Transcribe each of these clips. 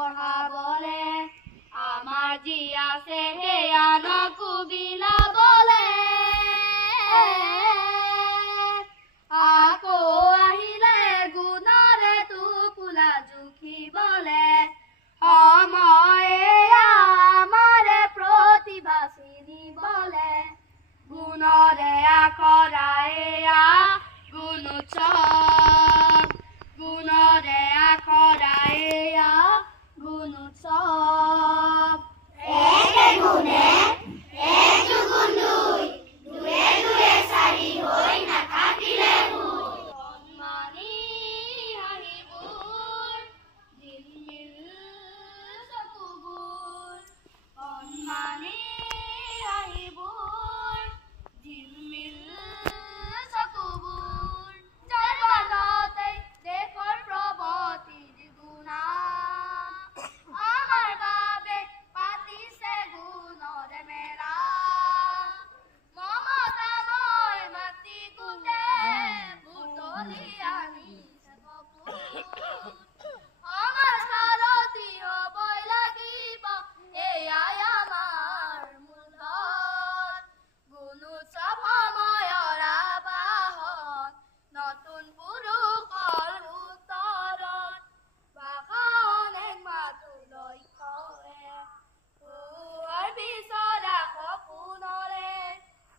পঢ়াবলে আমাৰ যি আছে সেয়া নকুবিলাবলে আকৌ আহিলে গুণৰে টোপোলা জুখিবলে সময়ে আমাৰে প্ৰতিভা চিনিবলে গুণৰে আখৰা এয়া গুণোৎসৱ গুণৰে আখৰা এয়া গুণোৎসৱ একে গুণে এক দুগুণ দুই দুয়ে দুয়ে চাৰি হৈ নাথাকিলে ভুল কণমানি হাঁহিবোৰ জিলমিল চকুবোৰ কণমানি হাঁহিবোৰ জিলমিল চকুবোৰ যাৰ মাজতে দেশৰ প্ৰগতিৰ গুণাম আমাৰ বাবে পাতিছে গুণৰে মেলা মমতাময় মাটি গোটে বুটলি আনিছে কপোৰ সমাজ সাৰথি হ'বই লাগিব এয়াই আমাৰ মূলধন গুণোৎসৱ সময়ৰ আবাহন নতুন পুৰুষৰ উত্তৰণ ভাষণ এক মাথো লক্ষ্যৰে পুৱাৰ বিচৰা সপোনৰে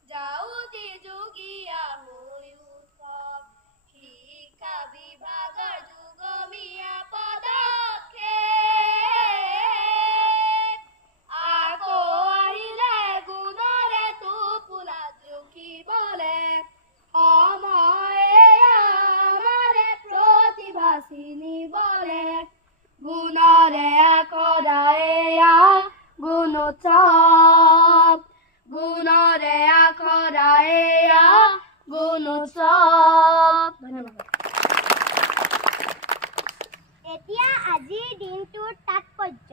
যাওঁতি যুগীয়া হৈ উৎসৱ শিক্ষা বিভাগৰ যুগমীয়া পদক্ষেপ আকৌ আহিলে গুণৰে টোপোলা জুখিবলে সময়ে আমাৰে প্ৰতিভা চিনিবলে গুণৰে আখৰা এয়া গুণোৎসৱ গুণৰে আখৰা এয়া গুণোৎসৱ ধন্যবাদ এতিয়া আজিৰ দিনটোৰ তাৎপৰ্য